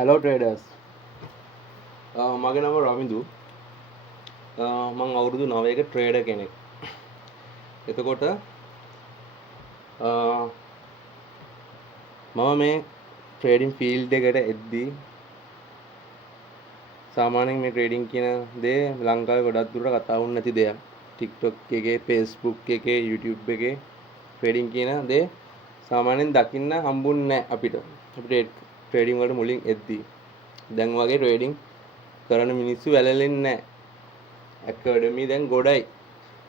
Hello traders. මගේ නම රවිඳු. මම අවුරුදු 9ක ට්‍රේඩර් කෙනෙක්. එතකොට මම මේ ට්‍රේඩින් ෆීල්ඩ් එකට එද්දී සාමාන්‍යයෙන් මේ ට්‍රේඩින් කියන දේ ලංකාවේ ගොඩක් දුරට කතා වුණ නැති දෙයක්. TikTok එකේ, Facebook එකේ, YouTube එකේ ට්‍රේඩින් කියන දේ සාමාන්‍යයෙන් දකින්න හම්බුන්නේ නැහැ අපිට. අපිට ට්‍රේඩින් වලට මුලින් එද්දී දැන් වගේ ට්‍රේඩින් කරන මිනිස්සු වැළලෙන්නේ නැහැ. ඇකඩමි දැන් ගොඩයි.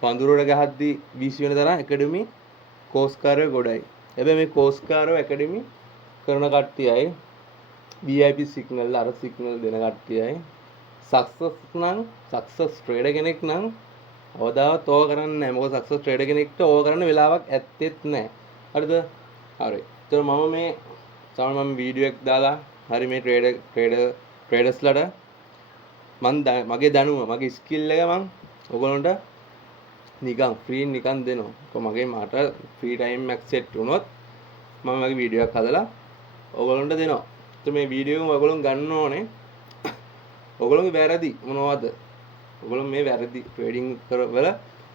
පඳුරට ගහද්දි වීසි වෙන තරම් ඇකඩමි කෝස්කාරයෝ ගොඩයි. හැබැයි මේ කෝස්කාරයෝ ඇකඩමි කරන කට්ටියයි VIP සිග්නල් අර සිග්නල් දෙන කට්ටියයි සක්සස් ට්‍රේඩර් කෙනෙක් නම් අවදාවත් ඕක කරන්නේ නැහැ. මොකද සක්සස් ට්‍රේඩර් කෙනෙක්ට ඕක කරන්න වෙලාවක් ඇත්තෙත් නැහැ. හරිද? හරි. ඒතර මම මේ මම වීඩියෝ එකක් දාලා හරි මේ ට්‍රේඩර්ස්ලට මගේ දැනුම මගේ ස්කිල් එක මම ඔයගොල්ලන්ට නිකන් ෆ්‍රී නිකන් දෙනවා. මගේ මට ෆ්‍රී ටයිම් එකක් සෙට් වුණොත් මම මගේ වීඩියෝ එකක් හදලා ඔයගොල්ලන්ට දෙනවා. ඒත් මේ වීඩියෝ එක ඔයගොල්ලෝ ගන්න ඕනේ. ඔයගොල්ලෝගේ වැරදි මොනවද? ඔයගොල්ලෝ මේ වැරදි ට්‍රේඩින් කරවල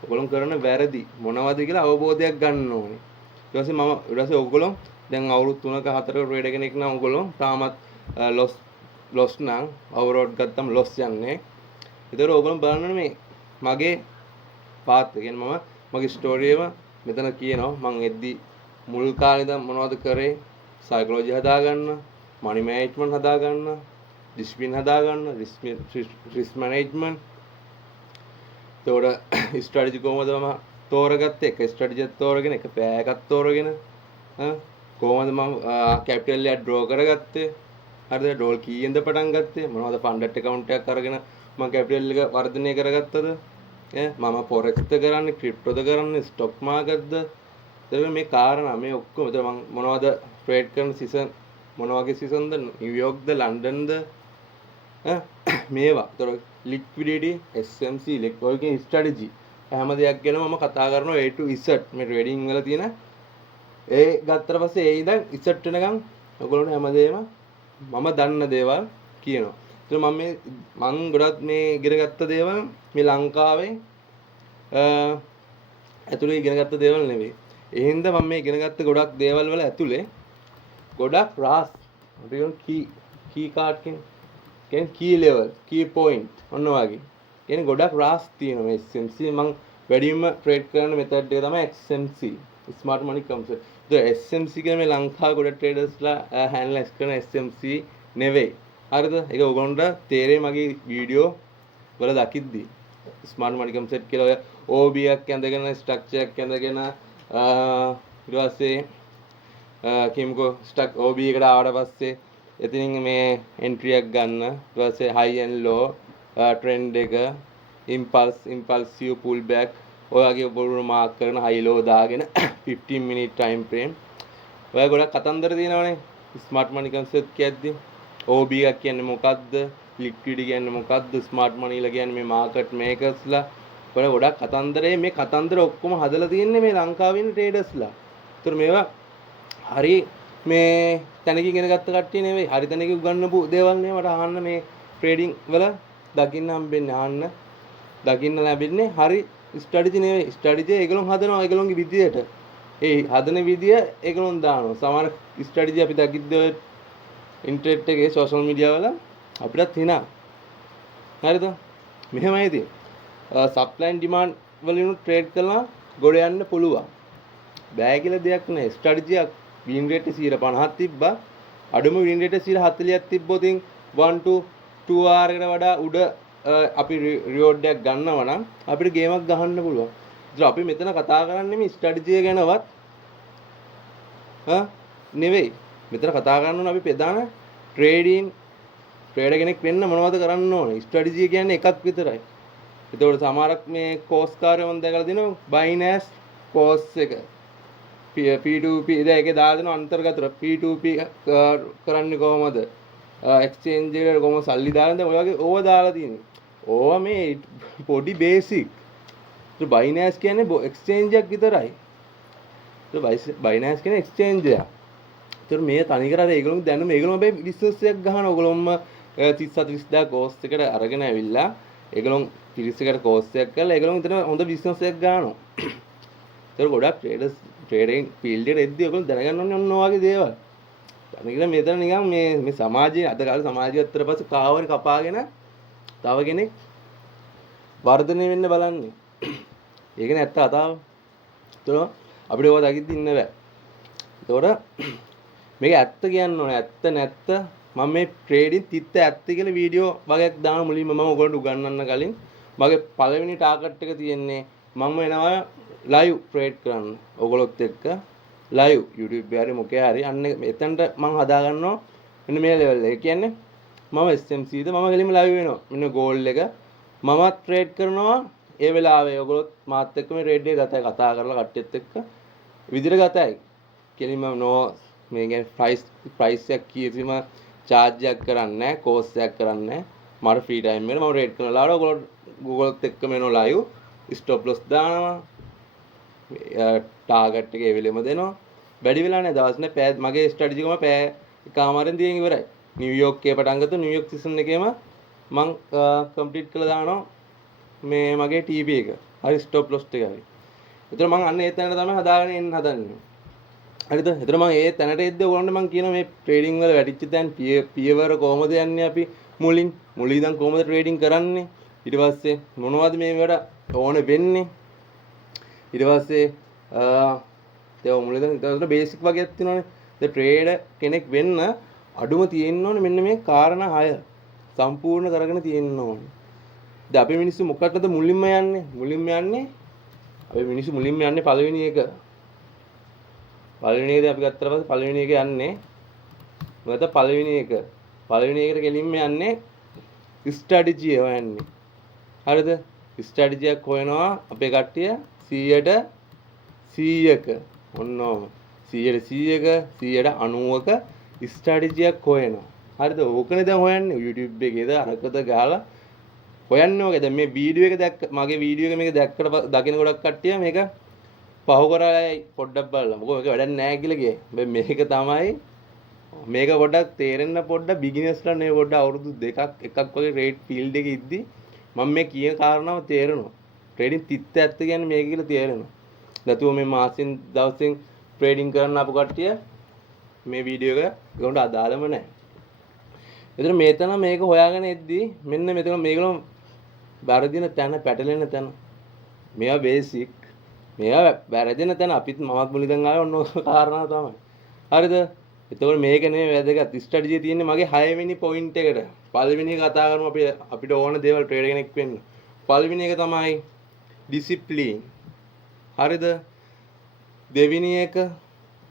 ඔයගොල්ලෝ කරන වැරදි මොනවද කියලා අවබෝධයක් ගන්න ඕනේ. ඊට පස්සේ ඔයගොල්ලෝ දැන් අවුරුදු 3ක 4ක ට්‍රේඩර් කෙනෙක් නම් ඔයගොල්ලෝ තාමත් ලොස් නම් අවුරුද්දක් ගත්තම ලොස් යන්නේ. ඒතර ඔයගොල්ලෝ බලන්න මේ මගේ පාත් එක මම මගේ ස්ටෝරි එක මෙතන කියනවා. මම එද්දි මුල් කාලේ ඉඳන් මොනවද කරේ? සයිකොලොජි හදාගන්න, මනි මැනේජ්මන්ට් හදාගන්න, ඩිසිප්ලින් හදාගන්න, රිස්ක් මැනේජ්මන්ට්. ඒතකොට ස්ට්‍රැටජි කොහොමද මම තෝරගත්තේ? එක ස්ට්‍රැටජියක් තෝරගෙන එක පෑ එකක් තෝරගෙන කොහොමද මම කැපිටල් එක ඩ්‍රෝ කරගත්තේ? හරිද? ඩෝල් කීයෙන්ද පටන් ගත්තේ? මොනවද ෆන්ඩඩ් account එකක් අරගෙන මම කැපිටල් එක වර්ධනය කරගත්තද? මම forex ද කරන්නේ, crypto ද කරන්නේ, stock market ද? එතකොට මේ කාරණා මේ ඔක්කොම මම මොනවද ට්‍රේඩ් කරන සීසන් මොන වගේ සීසන්ද? නිව්යෝර්ක් ද ලන්ඩන් ද? මේවා. එතකොට liquidity, SMC, ඔයගේ strategy හැම දෙයක් ගැන මම කතා කරනවා A to Z මේ ට්‍රේඩින් වල තියෙන ඒ ගත්තට පස්සේ ඒ ඉඳන් ඉසට් වෙනකන් ඔයගොල්ලෝ හැමදේම මම දන්න දේවල් කියනවා. ඒත් මම ගොඩක් මේ ඉගෙන ගත්ත දේවල් මේ ලංකාවේ ඇතුලේ ඉගෙන ගත්ත දේවල් නෙවෙයි. ඒ හින්දා මම මේ ඉගෙන ගත්ත ගොඩක් දේවල් වල ඇතුලේ ගොඩක් රාස් අපි කී කාඩ් කියන්නේ කී ලෙවල් කී පොයින්ට් ඔන්න වගේ. කියන්නේ ගොඩක් රාස් තියෙනවා මේ SMC. මම වැඩිම ට්‍රේඩ් කරන මෙතඩ් එක තමයි XMC. ස්මාර්ට් මනි කන්සෙප්ට්. ඒ SMC කියන්නේ මේ ලංකාවේ ගොඩ ට්‍රේඩර්ස්ලා හැන්ඩල්ස් කරන SMC නෙවෙයි. හරිද? ඒක ඔයගොල්ලන්ට තේරෙයි මගේ වීඩියෝ වල දකිද්දි. ස්මාර්ට් මනි කන්සෙප්ට් කියලා ඔය OB එකක් ඇඳගෙන ස්ට්‍රක්චර් එකක් ඇඳගෙන ඊට පස්සේ කිම්කෝ ස්ටක් OB එකට ආවට පස්සේ එතනින් මේ එන්ට්‍රි එකක් ගන්න. ඊට පස්සේ හයි ඇන්ඩ් ලෝ ට්‍රෙන්ඩ් එක ඉම්පල්සිව් පුල් බෑක් ඔය වගේ බොරු මාක් කරන හයි ලෝ දාගෙන 15 මිනිත් ටයිම් ෆ්‍රේම්. ඔය ගොඩක් කතන්දර තියෙනවනේ ස්මාර්ට් මනි කන්සෙප්ට් කියද්දි. OB එකක් කියන්නේ මොකද්ද? ලික්විඩිටි කියන්නේ මොකද්ද? ස්මාර්ට් මනිලා කියන්නේ මේ මාකට් මේකර්ස්ලා. ඔය ගොඩක් කතන්දරේ මේ කතන්දර ඔක්කොම හදලා තියෙන්නේ මේ ලංකාවේ ඉන්න ට්‍රේඩර්ස්ලා. ඒතර මේවා හරි මේ තැනකින් ඉගෙන ගත්ත කට්ටිය නෙවෙයි. හරි තැනකින් උගන්වපු දේවල් නේ මට අහන්න මේ ට්‍රේඩින් වල දකින්න හම්බෙන්නේ අහන්න දකින්න ලැබෙන්නේ හරි ස්ට්‍රැටජි නෙවෙයි. ස්ට්‍රැටජි ඒගොල්ලෝ හදනවා ඒගොල්ලෝගේ විදියට. ඒ හදන විදිය ඒගොල්ලෝ දානවා. සමහර ස්ට්‍රැටජි අපි දකිද්ද ඉන්ටර්නෙට් එකේ සෝෂල් මීඩියා වල අපිටත් හිනා. හරිද? මෙහෙමයි තියෙන්නේ. සප්ලයි ඇන්ඩ් ඩිමාන්ඩ් වලින් ට්‍රේඩ් කරලා ගොඩ යන්න පුළුවන්. බෑ කියලා දෙයක් නෑ. ස්ට්‍රැටජියක් වින් රේට් 50ක් තිබ්බා. අඩුම වින් රේට් 40ක් තිබ්බොත් 1 to 2 R එකට වඩා උඩ අපි රිවෝඩ් එකක් ගන්නවා නම් අපිට ගේමක් ගහන්න පුළුවන්. ඉතින් අපි මෙතන කතා කරන්නේ මේ ස්ට්‍රැටජිය ගැනවත් නෙවෙයි. මෙතන කතා කරනවා අපි ප්‍රධාන ට්‍රේඩර් කෙනෙක් වෙන්න මොනවද කරන්න ඕනේ? ස්ට්‍රැටජිය කියන්නේ එකක් විතරයි. ඒතකොට සමහරක් මේ කෝස් කාර්යය මම දැකලා දිනවා බයිනෑස් කෝස් එක P2P ඉතින් ඒකේ දාලා දෙනවා අන්තර්ගතව P2P කරන්නේ කොහොමද? එක්ස්චේන්ජ් එකට කොහොමද සල්ලි දාන්නේ? ඔය වගේ ඕවා දාලා තියෙනවා. ඕවා මේ පොඩි බේසික්. ඒ බයිනෑස් කියන්නේ එක්ස්චේන්ජ් එකක් විතරයි. ඒ බයිනෑස් කියන්නේ එක්ස්චේන්ජ් එකක්. ඒතර මේ තනිකර අර ඒගොල්ලෝ දැනුම ඒගොල්ලෝ මේ බිස්නස් එකක් ගහන ඕගොල්ලොම 30 40000 කෝස් එකට අරගෙන ඇවිල්ලා ඒගොල්ලෝ 30කට කෝස් එකක් කරලා ඒගොල්ලෝ හිතන හොඳ බිස්නස් එකක් ගන්නවා. ඒතර ගොඩක් ට්‍රේඩින් ෆීල්ඩ් එකට එද්දී ඔයගොල්ලෝ දැනගන්න ඕනේ ඔන්න ඔය වගේ දේවල්. තනිකර මෙතන නිකන් මේ සමාජයේ අද කාලේ සමාජය අතර පස්සේ කාවරි කපාගෙන තව කෙනෙක් වර්ධනය වෙන්න බලන්නේ. ඒක නේ ඇත්ත කතාව. ඒතර අපිට ඕවා දකිද්දි ඉන්න බෑ. ඒතකොට මේක ඇත්ත කියන්න ඕනේ. ඇත්ත නැත්ත මම මේ ට්‍රේඩින් තිත්ත ඇත්ත කියලා වීඩියෝ වගේක් දාන මුලින්ම මම ඔයගොල්ලන්ට උගන්වන්න කලින් මගේ පළවෙනි ටාගට් එක තියෙන්නේ මම එනවා ලයිව් ට්‍රේඩ් කරන්න. ඔයගොල්ලොත් එක්ක ලයිව් YouTube එකේ හරි මොකේ හරි අන්න එතනට මම හදා ගන්නවා මෙන්න මේ ලෙවල් එක. ඒ කියන්නේ මම SMC ද මම ගලින්ම ලයිව් වෙනවා. මෙන්න ගෝල් එක මමත් ට්‍රේඩ් කරනවා. ඒ වෙලාවේ ඔයගොල්ලොත් මාත් එක්ක මේ ට්‍රේඩ් එක ගතයි කතා කරලා කට්ටියත් එක්ක විදිහට ගතයි. කෙලින්ම නෝ මේ කියන්නේ ප්‍රයිස් එකක් කිසිම charge එකක් කරන්නේ නැහැ, course එකක් කරන්නේ නැහැ. මට free time එකට මම ට්‍රේඩ් කරනවා. ඔයගොල්ලෝ Google එක්ක මෙනවා live stop loss දානවා. ටාගට් එක ඒ වෙලෙම දෙනවා. වැඩි වෙලා නැහැ දවස් නේ පැය මගේ ස්ට්‍රැටජි එකම පැය එකමාරෙන් දියෙන් ඉවරයි. නිව්යෝක් එකේ පටන් ගත්ත නිව්යෝක් සීසන් එකේම මම කම්ප්ලීට් කරලා දානවා මේ මගේ TP එක. හරි ස්ටොප් ලොස් එක හරි. ඒතර මම අන්න ඒ තැනට තමයි හදාගෙන එන්න හදන්නේ. හරිද? ඒතර මම ඒ තැනට එද්දී ඔයගොල්ලන්ට මම කියනවා මේ ට්‍රේඩින් වල වැටිච්ච තැන් පියවර කොහොමද යන්නේ අපි මුලින් ඉඳන් කොහොමද ට්‍රේඩින් කරන්නේ? ඊට පස්සේ මොනවද මේ වලට ඕනේ වෙන්නේ? ඊට පස්සේ ඒ මුලින්ම ඉතින් බේසික් වගේක් තියෙනවානේ. ට්‍රේඩර් කෙනෙක් වෙන්න අඩුම තියෙන්න ඕනේ මෙන්න මේ කාරණා 6 සම්පූර්ණ කරගෙන තියෙන්න ඕනේ. දැන් අපි මිනිස්සු මොකටද මුලින්ම යන්නේ? අපි මිනිස්සු මුලින්ම යන්නේ පළවෙනි එක. පළවෙනි එක අපි ගත්තා පස්සේ පළවෙනි එක යන්නේ මොකද පළවෙනි එකට ගෙලින්ම යන්නේ ස්ට්‍රැටජි හොයන්නේ. හරිද? ස්ට්‍රැටජි එකක් හොයනවා අපේ කට්ටිය 100ක ඔන්නෝම 100ක 90ක ස්ට්‍රැටජි එකක් හොයනවා. හරිද? ඕකනේ දැන් හොයන්නේ YouTube එකේද අරකද ගහලා හොයන්නේ ඕකේ. දැන් මේ වීඩියෝ එක දැක්ක මගේ වීඩියෝ එක මේක දැක්කට දකින්න ගොඩක් කට්ටිය මේක පහු කරලා පොඩ්ඩක් බලලා මොකද මේක වැඩක් නැහැ කියලා කියේ. මේක තමයි මේක පොඩ්ඩක් තේරෙන්න පොඩ්ඩක් බිග්ිනර්ස්ලා නේ පොඩ්ඩක් අවුරුදු දෙකක් එකක් වගේ ට්‍රේඩ් ෆීල්ඩ් එකේ ඉද්දි මම මේ කියන කාරණාව තේරෙනවා. ට්‍රේඩින් තිත්ත ඇත්ත කියන්නේ මේක කියලා තේරෙනවා. නැතුව මේ මාසින් දවසින් ට්‍රේඩින් කරන්න අපු කට්ටිය මේ වීඩියෝ එක ඒකට අදාළම නැහැ. ඒතර මේතන මේක හොයාගෙන එද්දි මෙන්න මෙතන මේගොල්ලෝ වැරදින තැන පැටලෙන තැන මේවා බේසික් මේවා වැරදින තැන අපිත් මමත් මුලින්ම ආවේ ඔන්න ඔය කාරණා තමයි. හරිද? එතකොට මේක නෙමෙයි වැදගත්. ස්ට්‍රැටජිය තියෙන්නේ මගේ 6 වෙනි පොයින්ට් එකට. පළවෙනි එක කතා කරමු අපිට ඕන දේවල් ට්‍රේඩර් කෙනෙක් වෙන්න. පළවෙනි එක තමයි ඩිසිප්ලින්. හරිද? දෙවෙනි එක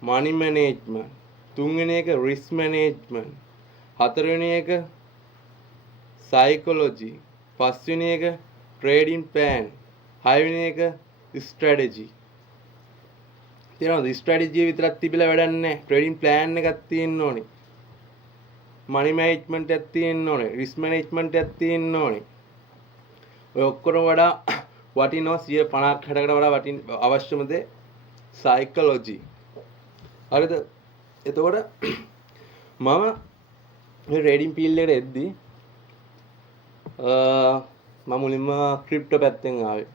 මනි මැනේජ්මන්ට්. තුන්වෙනි එක රිස්ක් මැනේජ්මන්ට්. හතරවෙනි එක සයිකොලොජි. පස්වෙනි එක ට්‍රේඩින් ප්ලෑන්. හයවෙනි එක ස්ට්‍රැටජි. තේරෙනවද? ස්ට්‍රැටජිය විතරක් තිබිලා වැඩක් නැහැ. ට්‍රේඩින් ප්ලෑන් එකක් තියෙන්න ඕනේ. මනි මැනේජ්මන්ට් එකක් තියෙන්න ඕනේ. රිස්ක් මැනේජ්මන්ට් එකක් තියෙන්න ඕනේ. ඔය ඔක්කොම වඩා වටිනවා 50ක් 60කට වඩා වටින අවශ්‍යම දේ සයිකොලොජි. හරිද? එතකොට මම මේ ට්‍රේඩින් ෆීල්ඩ් එකට එද්දී මම මුලින්ම ක්‍රිප්ටෝ පැත්තෙන් ආවේ.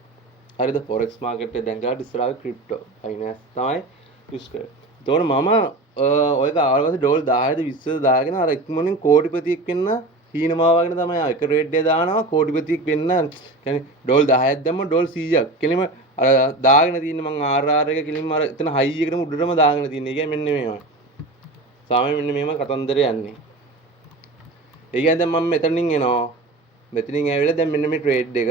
හරිද? ෆොරෙක්ස් මාකට් එක දැන් ගාලා ඉස්සරහට ක්‍රිප්ටෝ ෆයිනෑන්ස් තමයි යූස් කරේ. එතකොට මම ඔයක ආවල්පස්සේ ඩෝල් 10ද 20ද දාගෙන අර ඉක්මනින් කෝටිපතියෙක් වෙන්න හීනමාව වගේ තමයි ආවේ. එක රේට් එක දානවා කෝටිපතියෙක් වෙන්න. කියන්නේ ඩෝල් 10ක් දැම්ම ඩෝල් 100ක්. කෙලිම අර දාගෙන තියෙන මං RR එක කෙලින්ම අර එතන හයි එකටම උඩටම දාගෙන තියෙන. ඒ කියන්නේ මෙන්න මේවා. සාමාන්‍යයෙන් මෙන්න මේම කතන්දරේ යන්නේ. ඒ කියන්නේ දැන් මම මෙතනින් එනවා. මෙතනින් ඇවිල්ලා දැන් මෙන්න මේ ට්‍රේඩ් එක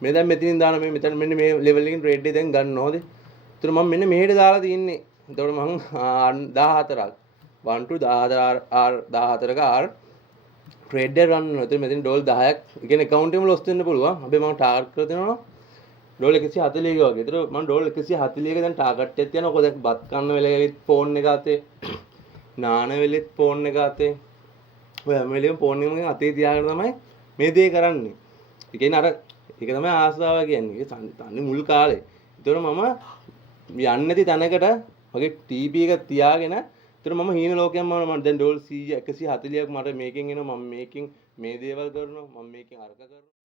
මේ දැන් මෙතනින් දාන මේ මෙතන මෙන්න මේ ලෙවල් එකකින් ට්‍රේඩ් එක දැන් ගන්නවද? ඒතර මම මෙන්න මෙහෙට දාලා තියෙන්නේ. එතකොට මම 14ක් 1 to 14ක R ට්‍රේඩ් එක රන් වෙනවා. එතකොට මෙතන ඩෝල් 10ක් ඒ කියන්නේ account එකෙම loss වෙන්න පුළුවන්. හැබැයි මම ටාගට් කරලා දෙනවා ඩෝල් 140ක වගේ. ඒතර මම ඩෝල් 140ක දැන් ටාගට් එකක් තියනවා. ඔක දැන් බත් කන්න වෙලෙත් ෆෝන් එක අතේ නාන වෙලෙත් ෆෝන් එක අතේ ඔය හැම වෙලෙම ෆෝන් එකම අතේ තියාගෙන තමයි මේ දේ කරන්නේ. ඒ කියන්නේ අර ඒක තමයි ආසාව කියන්නේ. ඒක තන්නේ මුල් කාලේ. ඒතකොට මම යන්නේ නැති තැනකට මගේ TP එක තියාගෙන ඒතර මම හීන ලෝකයක්ම මම දැන් ඩෝල් 100 140ක් මට මේකෙන් එනවා මම මේකෙන් මේ දේවල් කරනවා මම මේකෙන් අර්ග කරනවා